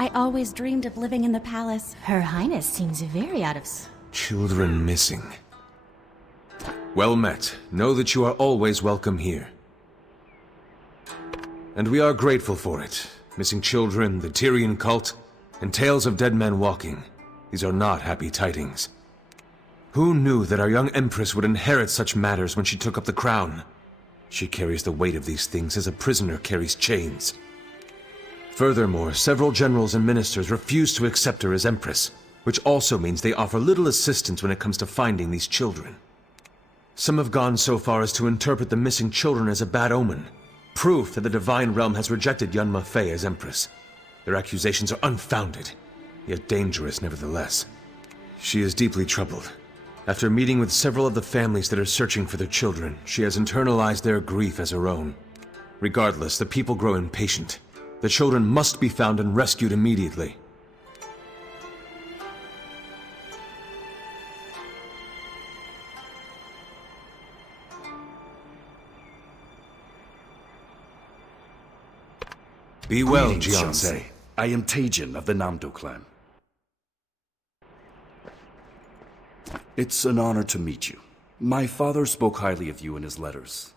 I always dreamed of living in the palace. Her Highness seems very out of Children missing. Well met. Know that you are always welcome here. And we are grateful for it. Missing children, the Tyrian cult, and tales of dead men walking. These are not happy tidings. Who knew that our young Empress would inherit such matters when she took up the crown? She carries the weight of these things as a prisoner carries chains. Furthermore, several generals and ministers refuse to accept her as Empress, which also means they offer little assistance when it comes to finding these children. Some have gone so far as to interpret the missing children as a bad omen, proof that the Divine Realm has rejected Yun Ma Fei as Empress. Their accusations are unfounded, yet dangerous nevertheless. She is deeply troubled. After meeting with several of the families that are searching for their children, she has internalized their grief as her own. Regardless, the people grow impatient. The children must be found and rescued immediately. Be well, Jianse. I am Taejin of the Namdo clan. It's an honor to meet you. My father spoke highly of you in his letters.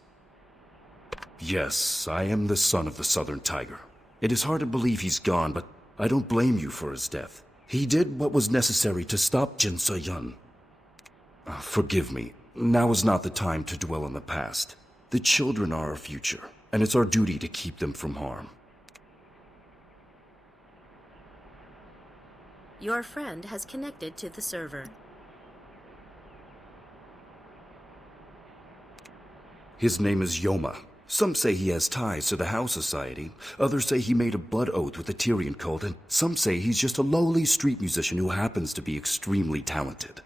Yes, I am the son of the Southern Tiger. It is hard to believe he's gone, but I don't blame you for his death. He did what was necessary to stop Jin Se-yun. Forgive me. Now is not the time to dwell on the past. The children are our future, and it's our duty to keep them from harm. Your friend has connected to the server. His name is Yoma. Some say he has ties to the How Society, others say he made a blood oath with the Tyrian cult, and some say he's just a lowly street musician who happens to be extremely talented.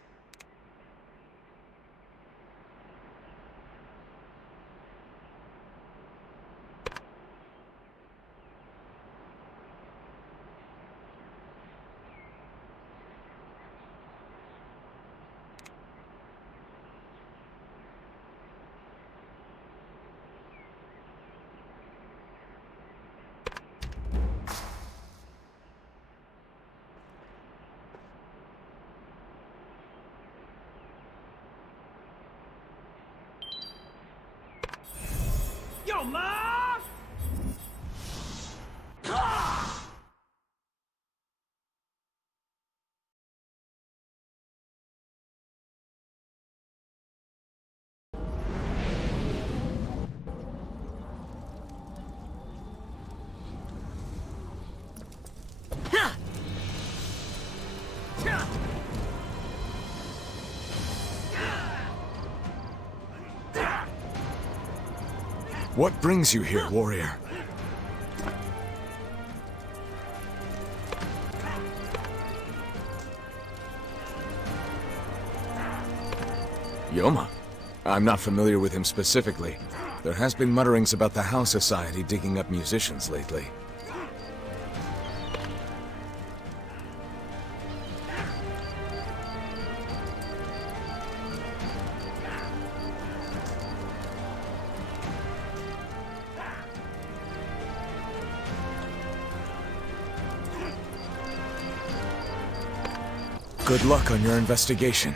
What brings you here, warrior? Yoma? I'm not familiar with him specifically. There has been mutterings about the How Society digging up musicians lately. Good luck on your investigation.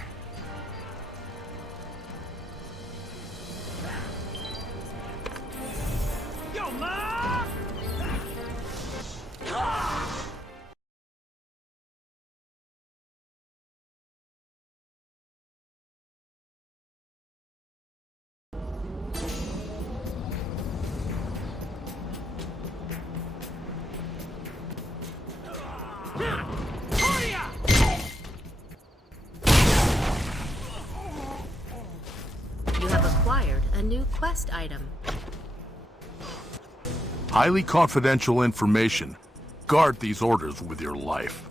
You have acquired a new quest item. Highly confidential information. Guard these orders with your life.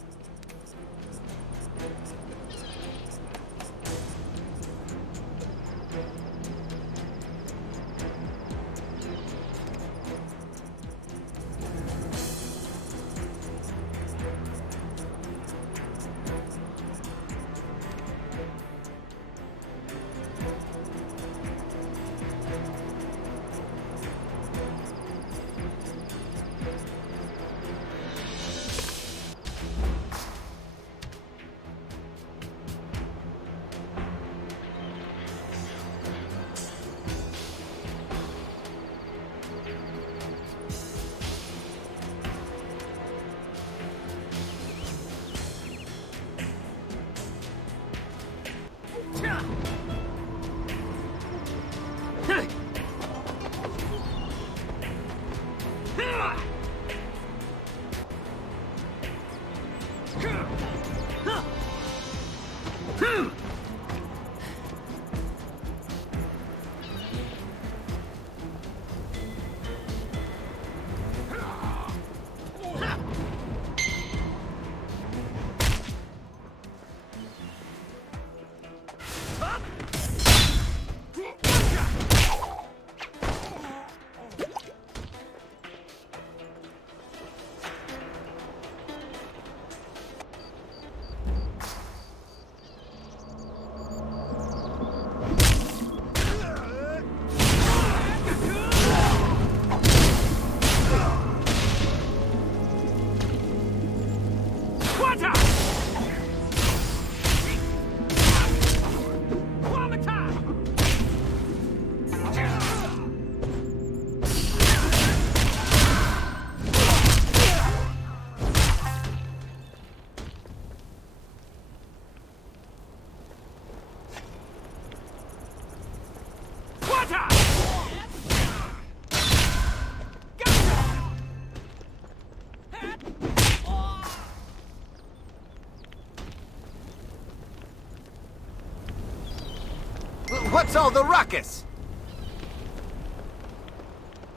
What's all the ruckus?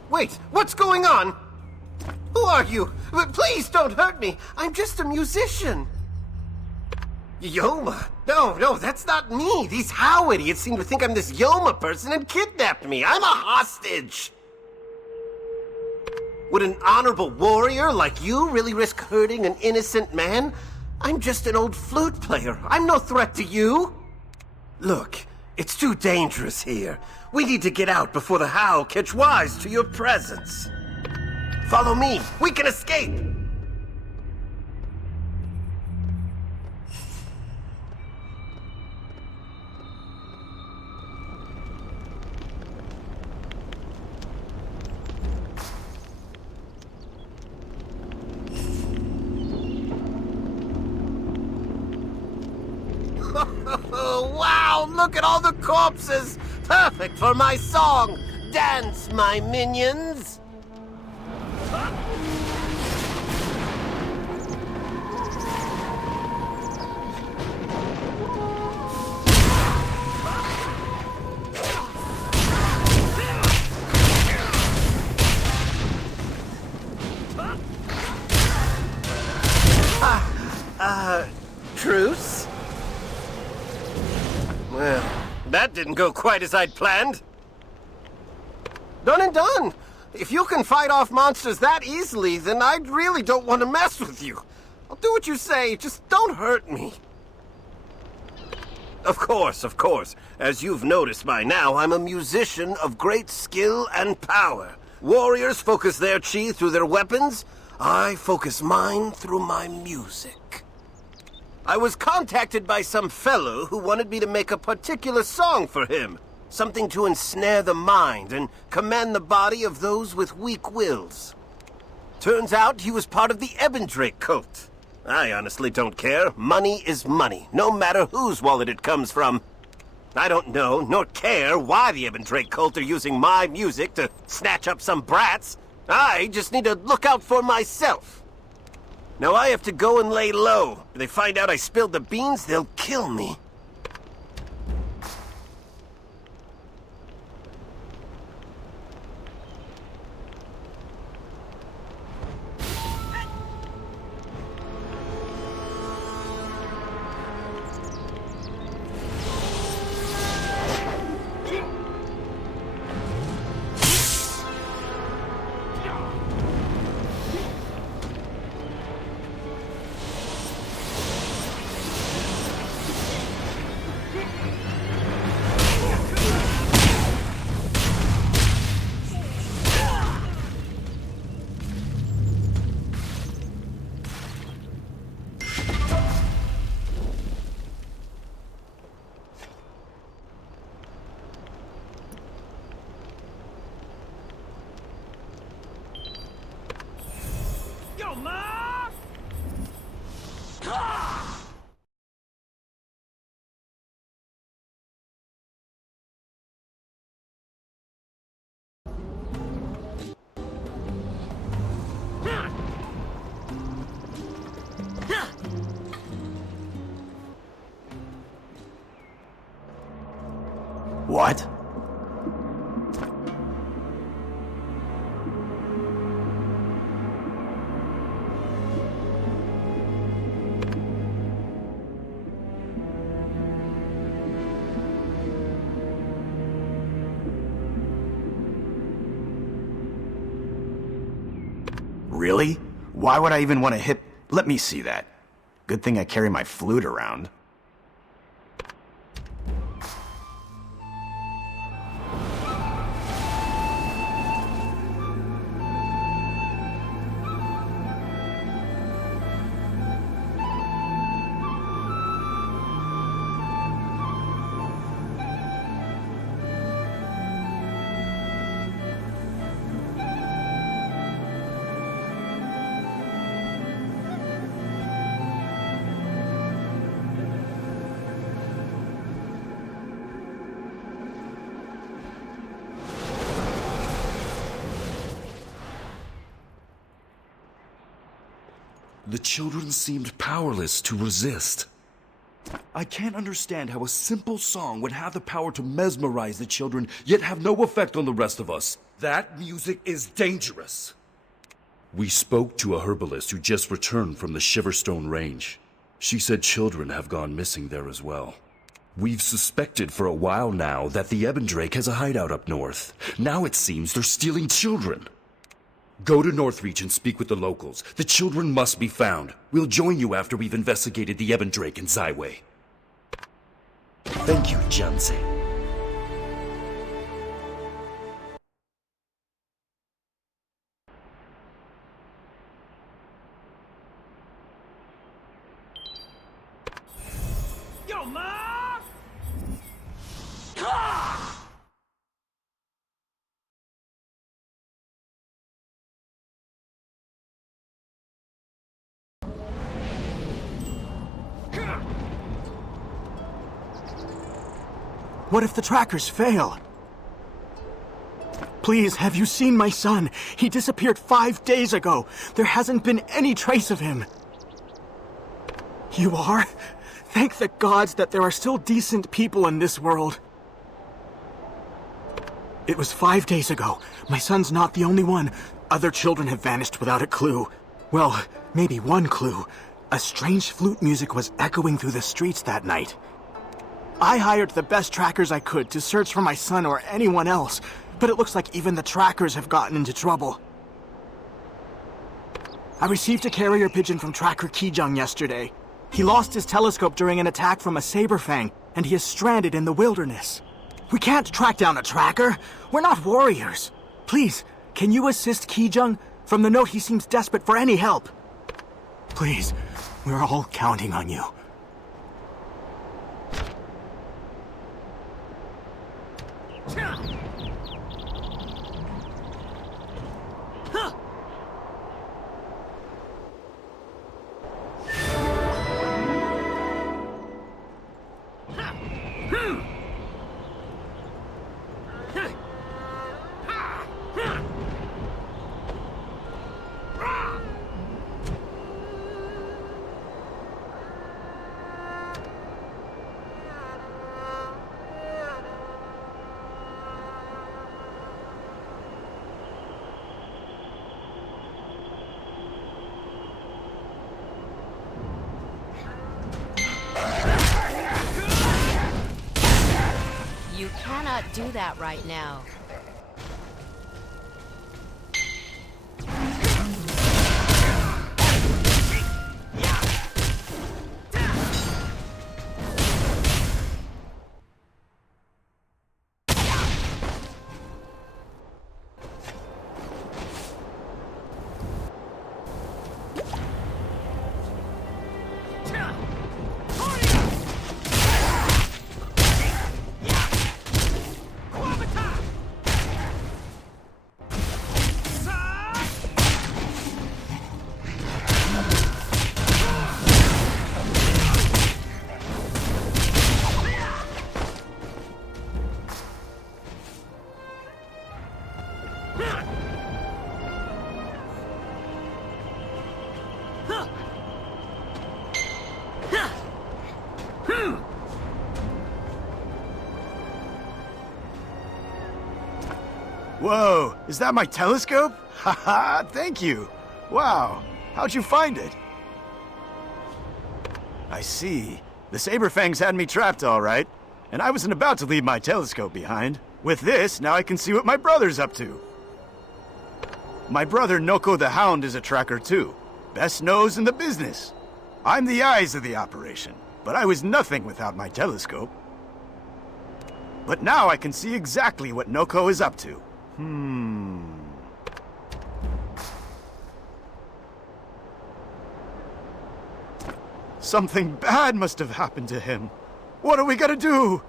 Wait, what's going on? Who are you? Please don't hurt me. I'm just a musician. Yoma? No, that's not me. These How idiots seem to think I'm this Yoma person and kidnapped me. I'm a hostage. Would an honorable warrior like you really risk hurting an innocent man? I'm just an old flute player. I'm no threat to you. Look, it's too dangerous here. We need to get out before the How catch wise to your presence. Follow me. We can escape. Wow, look at all the corpses! Perfect for my song! Dance, my minions! Truce? Well, that didn't go quite as I'd planned. Done and done. If you can fight off monsters that easily, then I really don't want to mess with you. I'll do what you say, just don't hurt me. Of course. As you've noticed by now, I'm a musician of great skill and power. Warriors focus their chi through their weapons. I focus mine through my music. I was contacted by some fellow who wanted me to make a particular song for him. Something to ensnare the mind and command the body of those with weak wills. Turns out he was part of the Ebendrake cult. I honestly don't care. Money is money, no matter whose wallet it comes from. I don't know, nor care why the Ebendrake cult are using my music to snatch up some brats. I just need to look out for myself. Now I have to go and lay low. If they find out I spilled the beans, they'll kill me. Really? Why would I even want to hit... Let me see that. Good thing I carry my flute around. The children seemed powerless to resist. I can't understand how a simple song would have the power to mesmerize the children, yet have no effect on the rest of us. That music is dangerous. We spoke to a herbalist who just returned from the Shiverstone Range. She said children have gone missing there as well. We've suspected for a while now that the Ebendrake has a hideout up north. Now it seems they're stealing children. Go to Northreach and speak with the locals. The children must be found. We'll join you after we've investigated the Ebendrake and Zyway. Thank you, Janse. Yo, Ma! What if the trackers fail? Please, have you seen my son? He disappeared 5 days ago. There hasn't been any trace of him. You are? Thank the gods that there are still decent people in this world. It was 5 days ago. My son's not the only one. Other children have vanished without a clue. Well, maybe one clue. A strange flute music was echoing through the streets that night. I hired the best trackers I could to search for my son or anyone else, but it looks like even the trackers have gotten into trouble. I received a carrier pigeon from Tracker Kijang yesterday. He lost his telescope during an attack from a Saberfang, and he is stranded in the wilderness. We can't track down a tracker. We're not warriors. Please, can you assist Kijang? From the note, he seems desperate for any help. Please, we're all counting on you. You cannot do that right now. Whoa, is that my telescope? Haha, thank you. Wow, how'd you find it? I see. The Saberfangs had me trapped all right, and I wasn't about to leave my telescope behind. With this, now I can see what my brother's up to. My brother Noko the Hound is a tracker too. Best nose in the business. I'm the eyes of the operation, but I was nothing without my telescope. But now I can see exactly what Noko is up to. Something bad must have happened to him. What are we gonna do?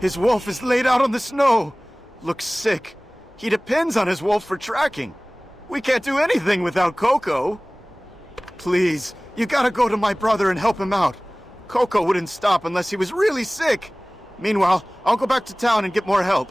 His wolf is laid out on the snow. Looks sick. He depends on his wolf for tracking. We can't do anything without Coco. Please, you gotta go to my brother and help him out. Coco wouldn't stop unless he was really sick. Meanwhile, I'll go back to town and get more help.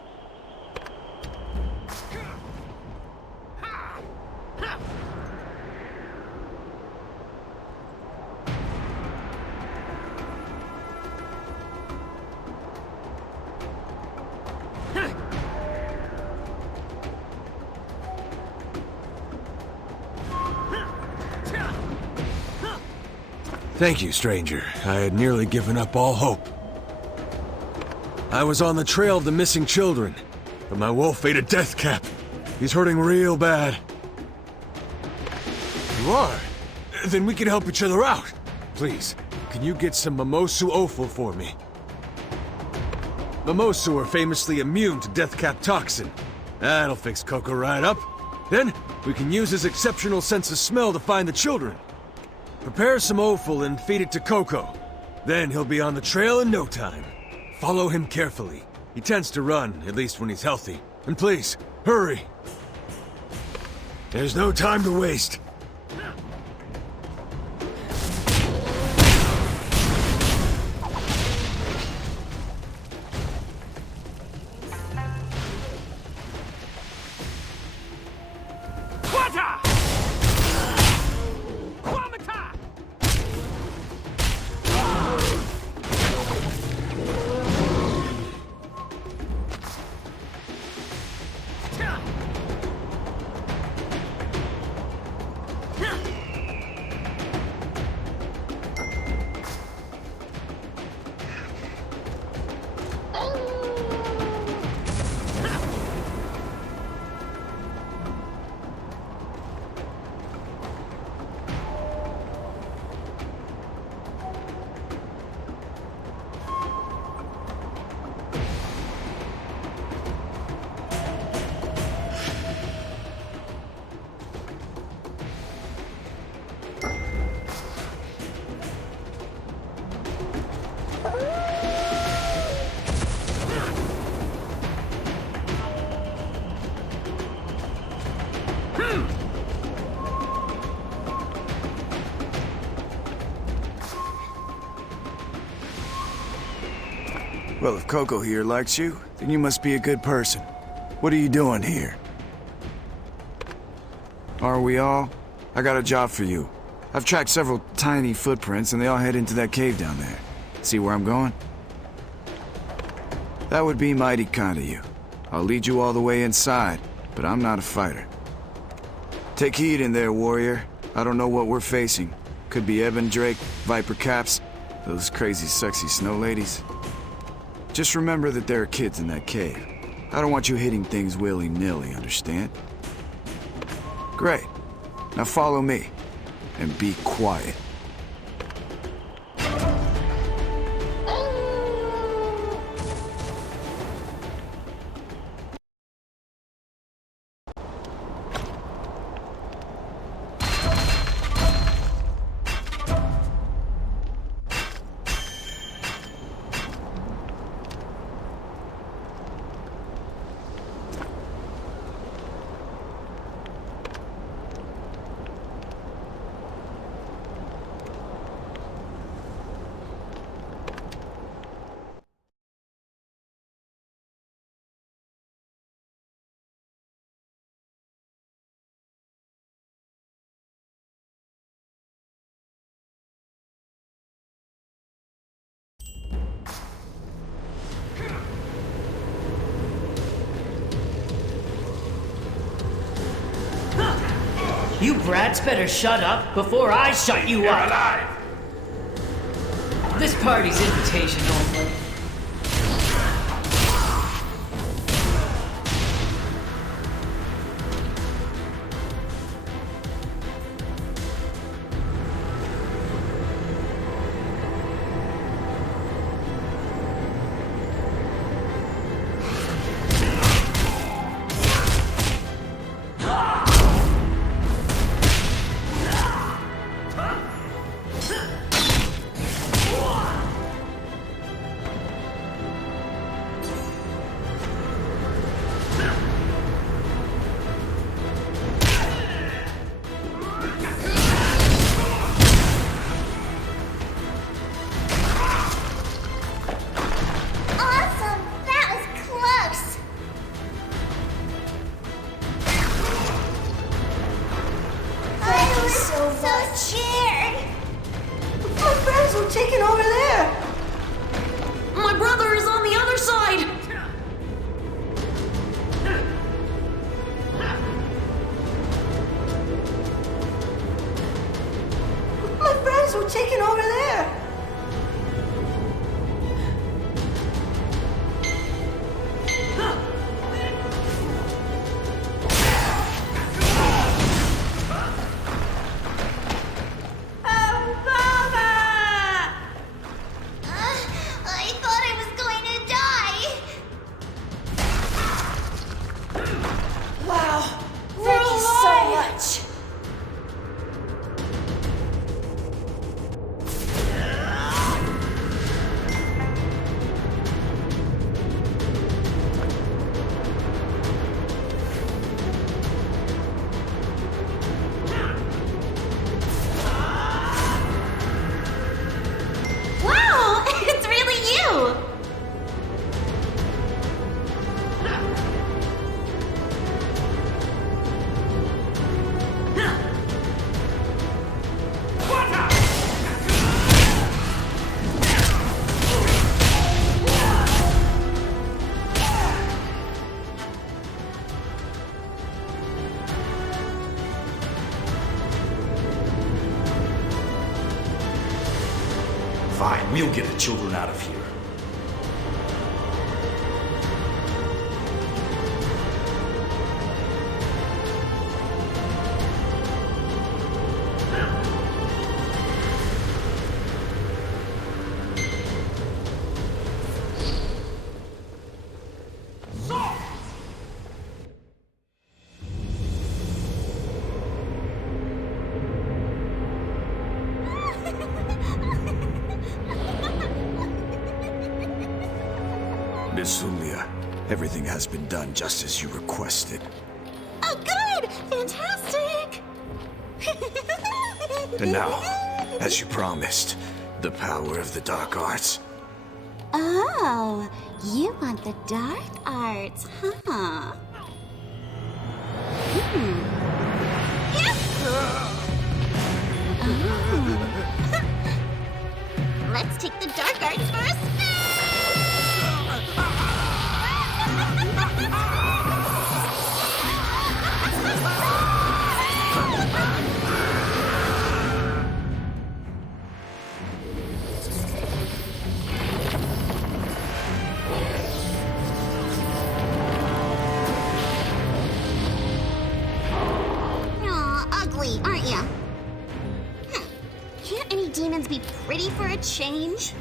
Thank you, stranger. I had nearly given up all hope. I was on the trail of the missing children, but my wolf ate a death cap. He's hurting real bad. You are? Then we can help each other out. Please, can you get some Mimosu offal for me? Mimosu are famously immune to death cap toxin. That'll fix Coco right up. Then, we can use his exceptional sense of smell to find the children. Prepare some offal and feed it to Coco. Then he'll be on the trail in no time. Follow him carefully. He tends to run, at least when he's healthy. And please, hurry. There's no time to waste. Well, if Coco here likes you, then you must be a good person. What are you doing here? Are we all? I got a job for you. I've tracked several tiny footprints and they all head into that cave down there. See where I'm going? That would be mighty kind of you. I'll lead you all the way inside, but I'm not a fighter. Take heed in there, warrior. I don't know what we're facing. Could be Ebon Drake, Viper Caps, those crazy sexy snow ladies. Just remember that there are kids in that cave. I don't want you hitting things willy-nilly, understand? Great. Now follow me, and be quiet. You brats better shut up before I shut you up! Alive. This party's invitation only. so scared. My friends were taken over there. My brother is on the other side! My friends were taken over there. I thought I was going to die. Wow. Thank you so much. Wow, it's really you! Fine, we'll get the children out of here. Miss Julia, everything has been done just as you requested. Oh, good! Fantastic! And now, as you promised, the power of the dark arts. Oh, you want the dark arts, huh? Let's take the dark arts for a spin! Aw, ugly, aren't ya? Can't any demons be pretty for a change?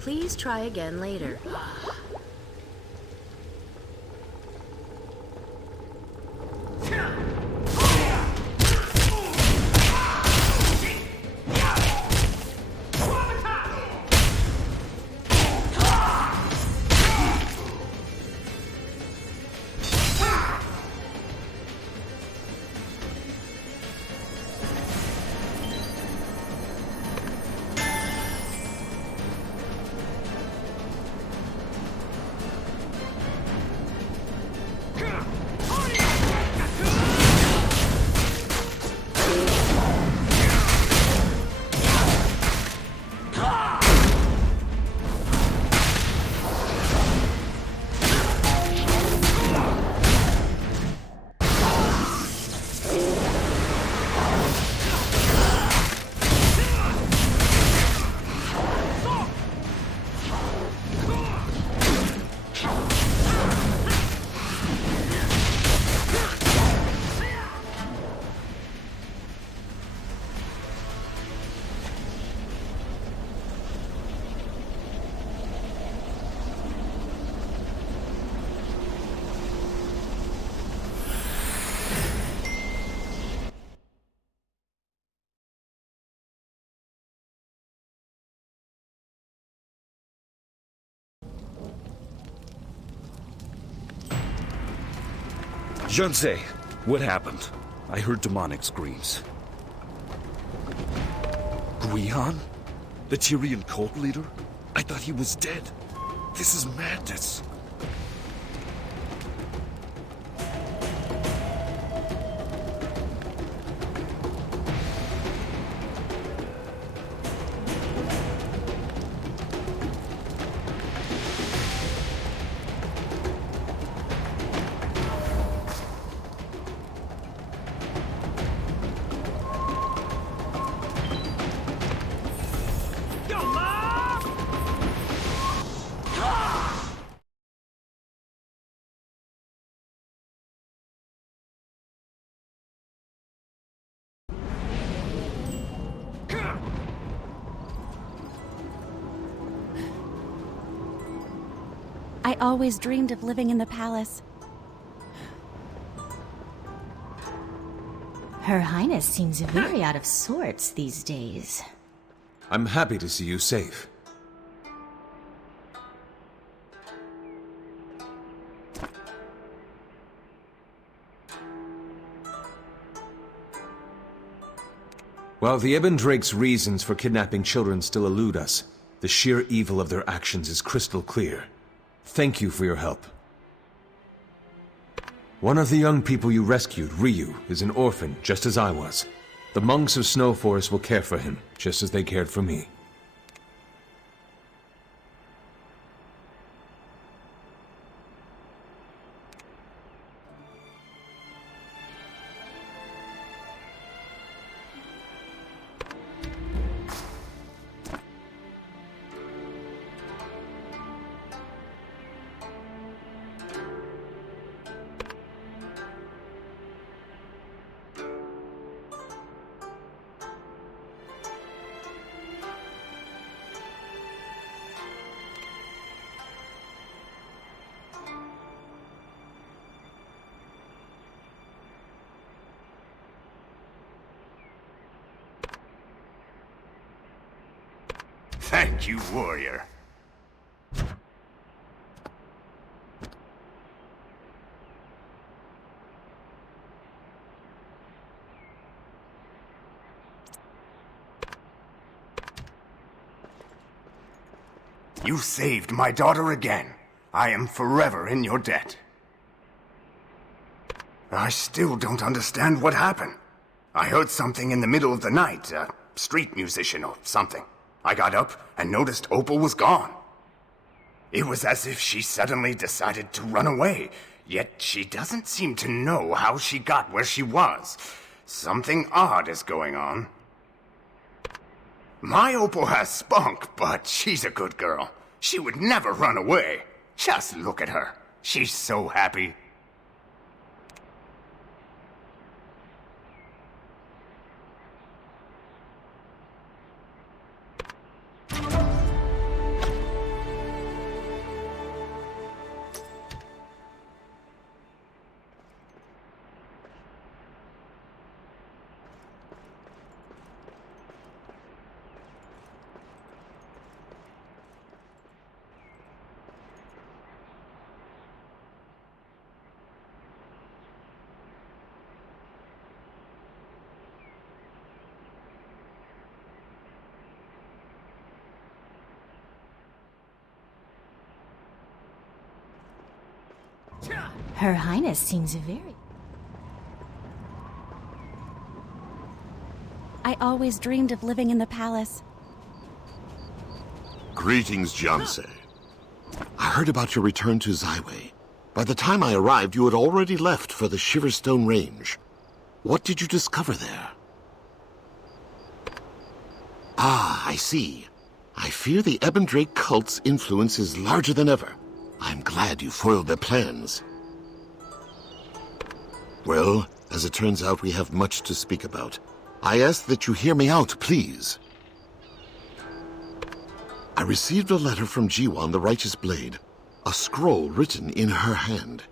Please try again later. Jinsei, what happened? I heard demonic screams. Guihan? The Tyrian cult leader? I thought he was dead. This is madness. I always dreamed of living in the palace. Her Highness seems very out of sorts these days. I'm happy to see you safe. While the Ebon Drake's reasons for kidnapping children still elude us, the sheer evil of their actions is crystal clear. Thank you for your help. One of the young people you rescued, Ryu, is an orphan, just as I was. The monks of Snow Forest will care for him, just as they cared for me. Thank you, warrior. You saved my daughter again. I am forever in your debt. I still don't understand what happened. I heard something in the middle of the night, a street musician or something. I got up and noticed Opal was gone. It was as if she suddenly decided to run away, yet she doesn't seem to know how she got where she was. Something odd is going on. My Opal has spunk, but she's a good girl. She would never run away. Just look at her. She's so happy. Her Highness seems very... I always dreamed of living in the palace. Greetings, Jinsei. I heard about your return to Zaiwei. By the time I arrived, you had already left for the Shiverstone Range. What did you discover there? Ah, I see. I fear the Ebon Drake cult's influence is larger than ever. I'm glad you foiled their plans. Well, as it turns out, we have much to speak about. I ask that you hear me out, please. I received a letter from Jiwan, the Righteous Blade. A scroll written in her hand.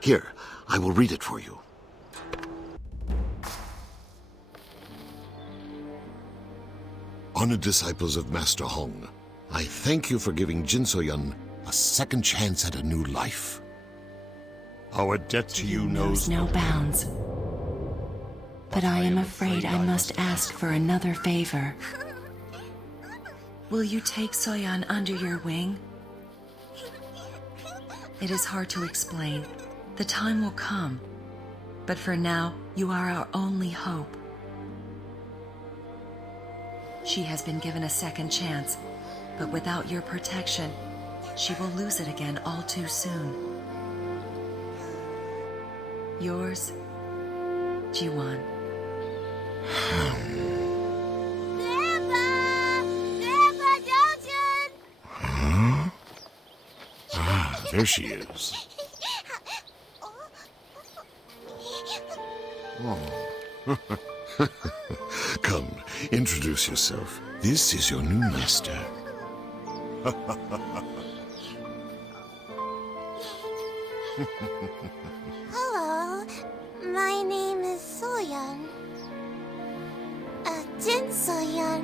Here, I will read it for you. Honored disciples of Master Hong, I thank you for giving Jinsoyun a second chance at a new life. Our debt to you knows no bounds. But I am afraid I must ask for another favor. Will you take Soyeon under your wing? It is hard to explain. The time will come. But for now, you are our only hope. She has been given a second chance, but without your protection, she will lose it again all too soon. Yours, Jiwon. Huh? Ah, there she is. Oh. Come, introduce yourself. This is your new master. Hello, my name is Soyeon. Jin Soyeon.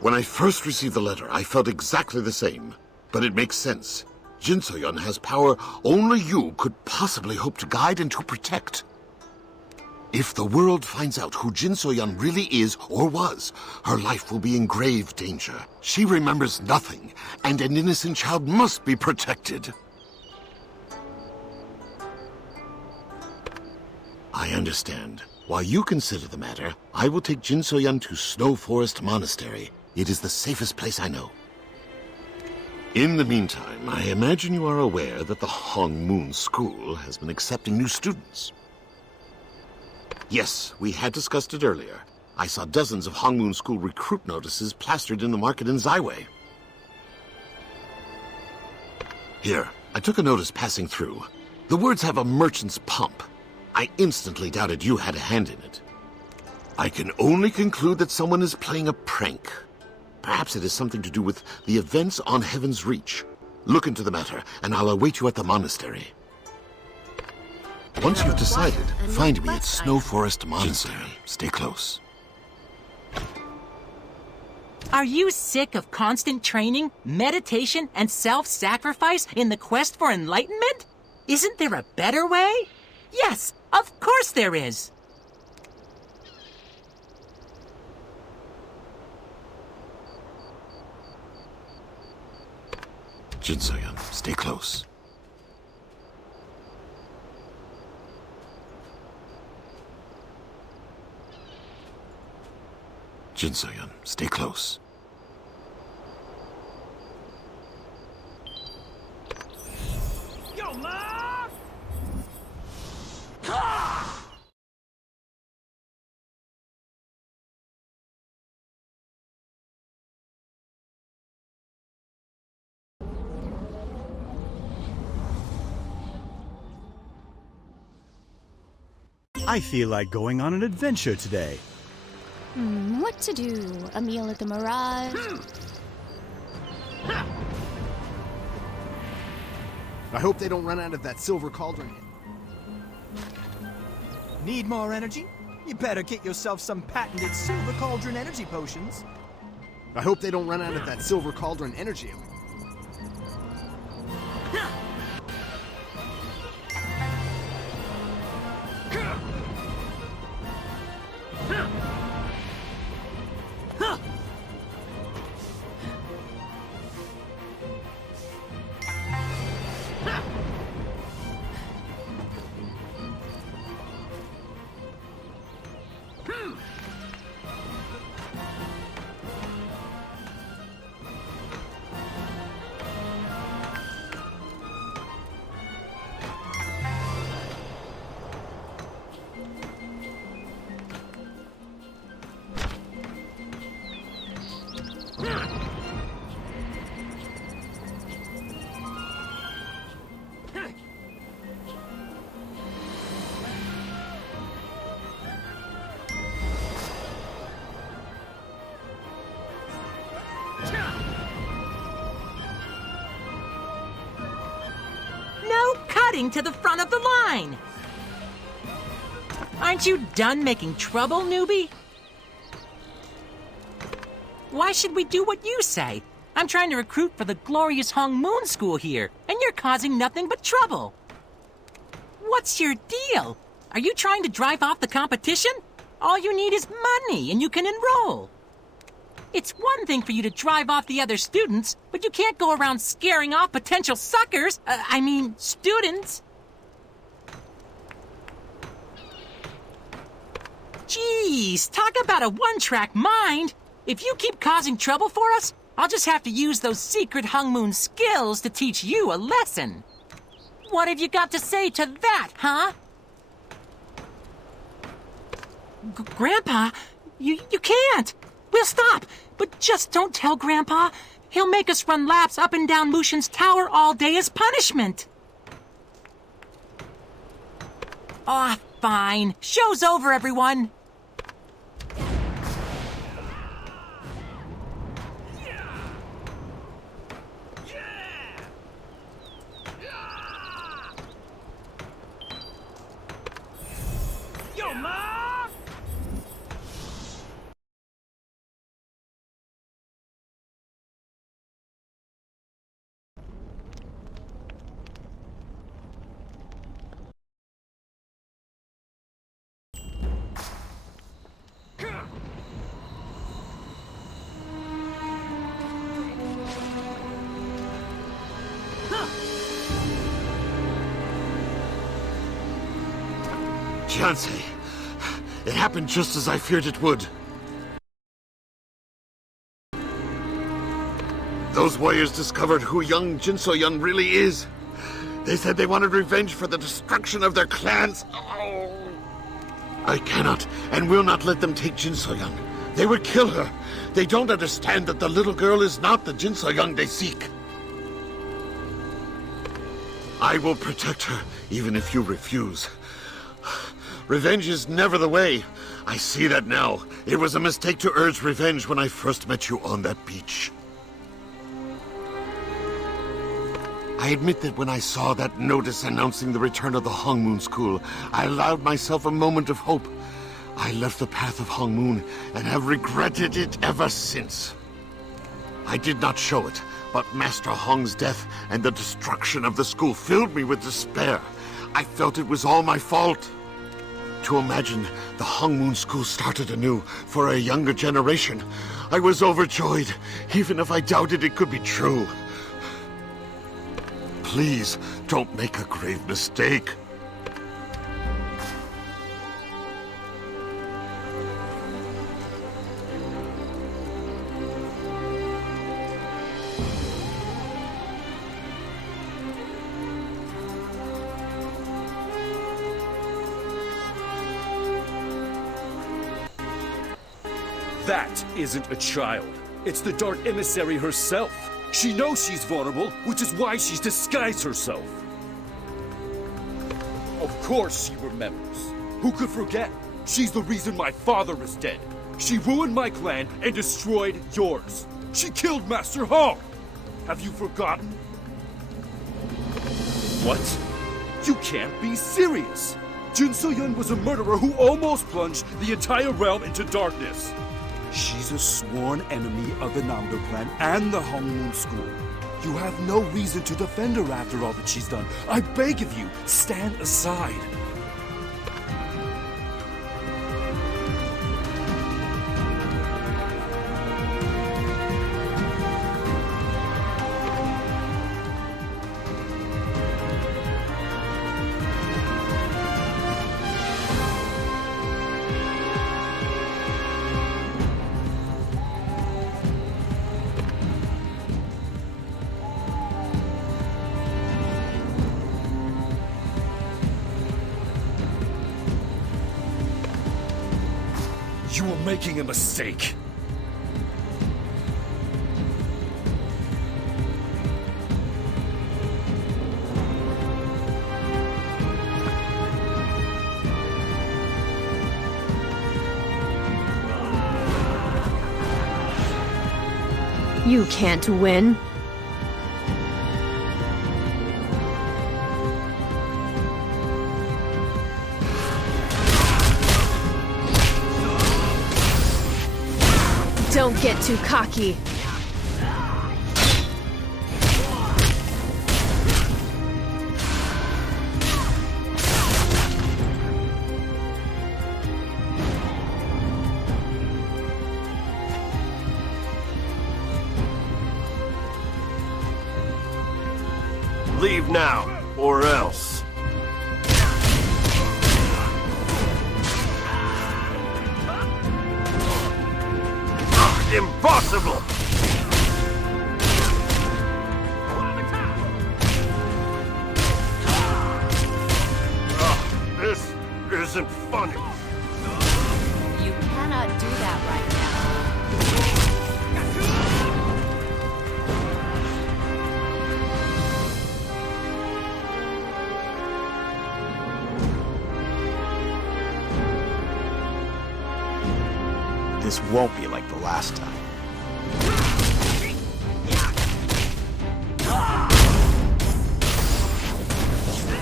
When I first received the letter, I felt exactly the same. But it makes sense. Jin So-yeon has power only you could possibly hope to guide and to protect. If the world finds out who Jin So-yeon really is or was, her life will be in grave danger. She remembers nothing, and an innocent child must be protected. I understand. While you consider the matter, I will take Jin So-yeon to Snow Forest Monastery. It is the safest place I know. In the meantime, I imagine you are aware that the Hong Moon School has been accepting new students. Yes, we had discussed it earlier. I saw dozens of Hong Moon School recruit notices plastered in the market in Zaiwei. Here, I took a notice passing through. The words have a merchant's pump. I instantly doubted you had a hand in it. I can only conclude that someone is playing a prank. Perhaps it has something to do with the events on Heaven's Reach. Look into the matter, and I'll await you at the monastery. Once you've decided, find me at Snow Forest Monastery. Stay close. Are you sick of constant training, meditation, and self-sacrifice in the quest for enlightenment? Isn't there a better way? Yes, of course there is. Jin So-yeon, stay close. Jin So-yeon, stay close. Yo, Ma! I feel like going on an adventure today. What to do? A meal at the Mirage? I hope they don't run out of that silver cauldron. Need more energy? You better get yourself some patented silver cauldron energy potions. I hope they don't run out of that silver cauldron energy. No cutting to the front of the line! Aren't you done making trouble, newbie? Why should we do what you say? I'm trying to recruit for the glorious Hong Moon School here, and you're causing nothing but trouble. What's your deal? Are you trying to drive off the competition? All you need is money, and you can enroll. It's one thing for you to drive off the other students, but you can't go around scaring off potential suckers. Students. Jeez, talk about a one-track mind. If you keep causing trouble for us, I'll just have to use those secret Hong Moon skills to teach you a lesson. What have you got to say to that, huh? Grandpa, you can't. We'll stop, but just don't tell Grandpa. He'll make us run laps up and down Mushin's tower all day as punishment. Aw, fine. Show's over, everyone. Yo, Ma! Jiancei, it happened just as I feared it would. Those warriors discovered who young Jin So-yun really is. They said they wanted revenge for the destruction of their clans. Oh. I cannot and will not let them take Jin So-yun. They would kill her. They don't understand that the little girl is not the Jin So-yun they seek. I will protect her, even if you refuse. Revenge is never the way. I see that now. It was a mistake to urge revenge when I first met you on that beach. I admit that when I saw that notice announcing the return of the Hong Moon School, I allowed myself a moment of hope. I left the path of Hong Moon and have regretted it ever since. I did not show it, but Master Hong's death and the destruction of the school filled me with despair. I felt it was all my fault. To imagine the Hong Moon School started anew for a younger generation, I was overjoyed, even if I doubted it could be true. Please, don't make a grave mistake. That isn't a child. It's the Dark Emissary herself. She knows she's vulnerable, which is why she's disguised herself. Of course she remembers. Who could forget? She's the reason my father is dead. She ruined my clan and destroyed yours. She killed Master Hong. Have you forgotten? What? You can't be serious. Jin So-yun was a murderer who almost plunged the entire realm into darkness. She's a sworn enemy of the Namdo clan and the Hong Moon School. You have no reason to defend her after all that she's done. I beg of you, stand aside. You are making a mistake. You can't win. Don't get too cocky. Leave now, or else. Impossible! This isn't funny. You cannot do that right now. This won't be like the last time.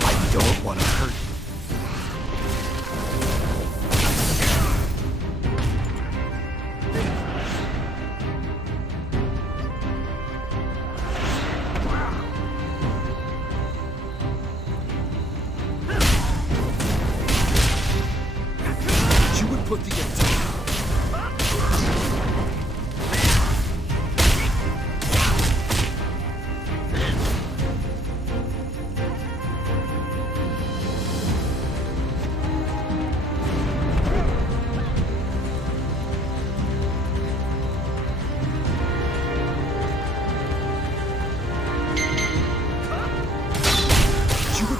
I don't want to hurt you. You would put the entire...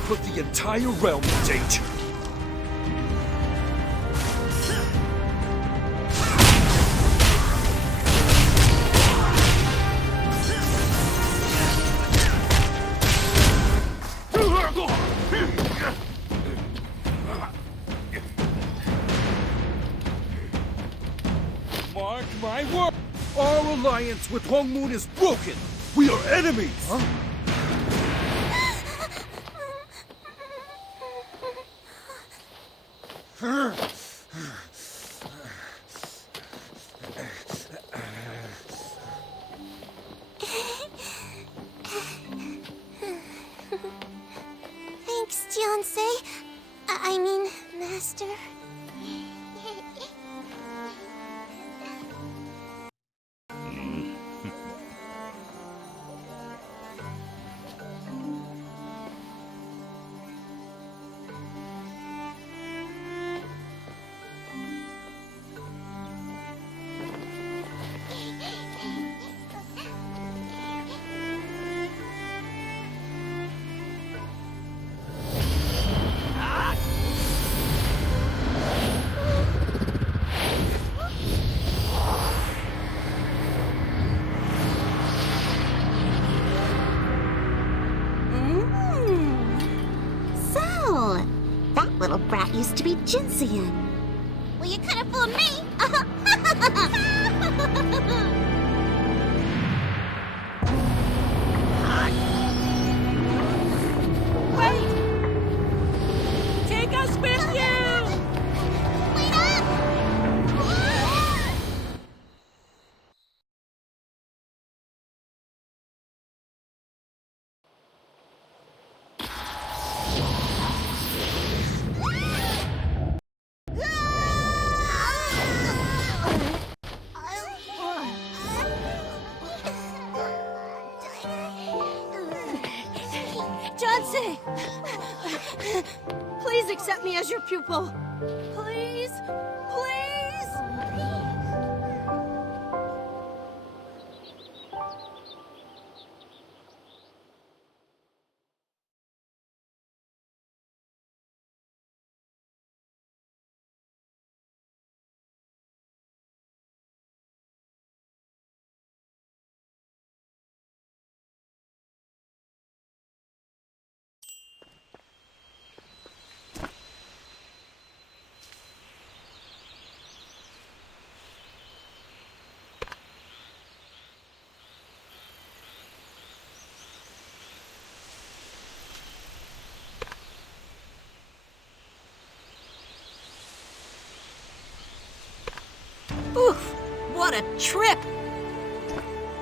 Put the entire realm in danger. Mark my word! Our alliance with Hong Moon is broken! We are enemies! Huh? Thanks, Jiansei. I mean, Master. That little brat used to be Jinseon. Well, you could have fooled me. Wait! Take us with you! Wait up! Jiansei! Please accept me as your pupil. Please? Please? What a trip!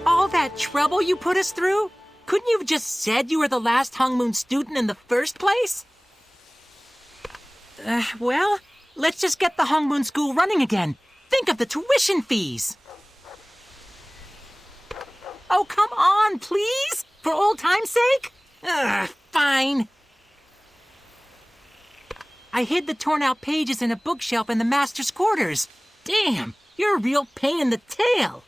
All that trouble you put us through? Couldn't you have just said you were the last Hongmoon student in the first place? Well, let's just get the Hongmoon school running again. Think of the tuition fees. Oh, come on, please? For old time's sake? Fine. I hid the torn-out pages in a bookshelf in the master's quarters. Damn, you're a real pain in the tail.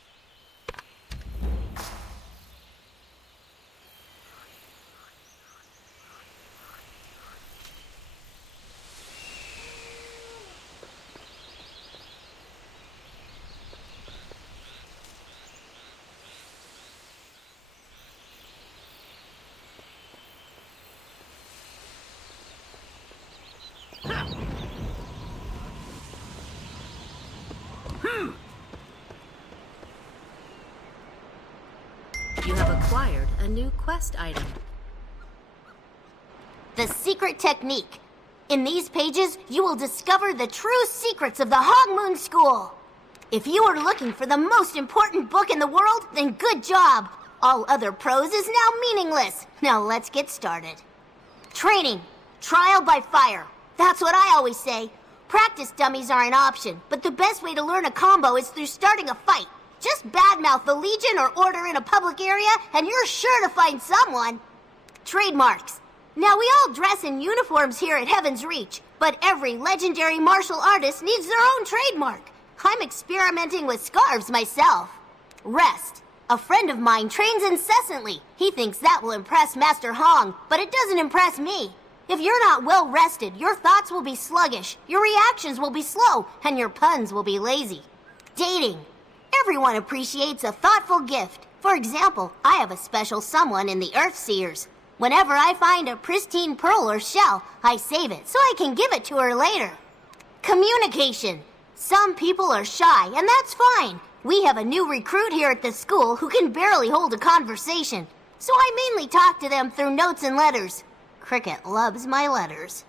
You have acquired a new quest item. The secret technique. In these pages, you will discover the true secrets of the Hongmoon School. If you are looking for the most important book in the world, then good job. All other prose is now meaningless. Now let's get started. Training. Trial by fire. That's what I always say. Practice dummies are an option, but the best way to learn a combo is through starting a fight. Just badmouth the Legion or Order in a public area, and you're sure to find someone. Trademarks. Now, we all dress in uniforms here at Heaven's Reach, but every legendary martial artist needs their own trademark. I'm experimenting with scarves myself. Rest. A friend of mine trains incessantly. He thinks that will impress Master Hong, but it doesn't impress me. If you're not well rested, your thoughts will be sluggish, your reactions will be slow, and your puns will be lazy. Dating. Everyone appreciates a thoughtful gift. For example, I have a special someone in the Earthseers. Whenever I find a pristine pearl or shell, I save it so I can give it to her later. Communication. Some people are shy, and that's fine. We have a new recruit here at the school who can barely hold a conversation. So I mainly talk to them through notes and letters. Cricket loves my letters.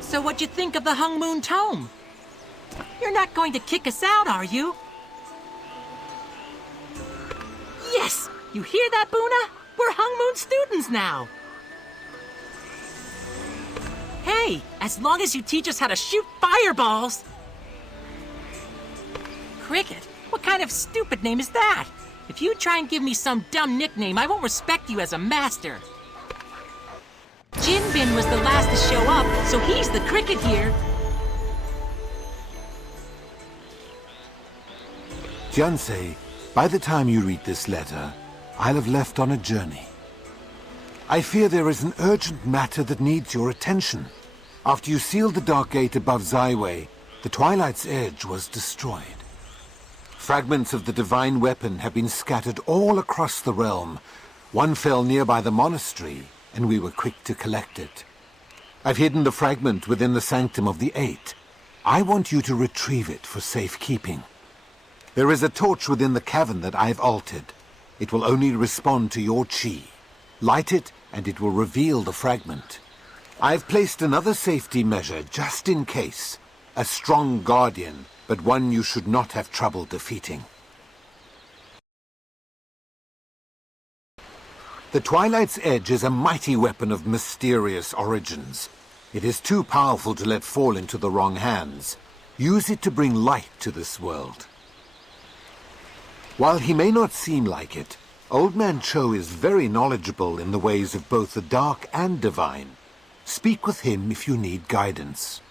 So what'd you think of the Hongmoon Tome? You're not going to kick us out, are you? Yes! You hear that, Buna? We're Hongmoon students now! Hey, as long as you teach us how to shoot fireballs! Cricket? What kind of stupid name is that? If you try and give me some dumb nickname, I won't respect you as a master. Jinbin was the last to show up, so he's the cricket here. Jiansei, by the time you read this letter, I'll have left on a journey. I fear there is an urgent matter that needs your attention. After you sealed the Dark Gate above Zaiwei, the Twilight's Edge was destroyed. Fragments of the divine weapon have been scattered all across the realm. One fell nearby the monastery, and we were quick to collect it. I've hidden the fragment within the Sanctum of the Eight. I want you to retrieve it for safekeeping. There is a torch within the cavern that I've altered. It will only respond to your chi. Light it, and it will reveal the fragment. I've placed another safety measure just in case. A strong guardian, but one you should not have trouble defeating. The Twilight's Edge is a mighty weapon of mysterious origins. It is too powerful to let fall into the wrong hands. Use it to bring light to this world. While he may not seem like it, Old Man Cho is very knowledgeable in the ways of both the dark and divine. Speak with him if you need guidance.